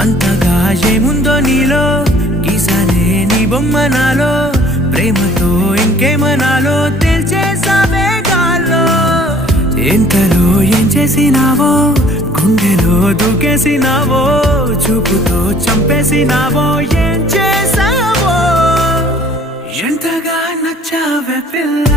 అంతగా ఏముందో నీలో గీసానే నీ బొమ్మ నాలో ప్రేమతో ఇంకేమనాలో తెలిచేసావే గాల్లో ఎంతలో ఏం చేసినావో గుండెలో దూకేసినావో చూపుతో చంపేసినావో ఏం చేసావో ఎంతగా నచ్చావే పిల్ల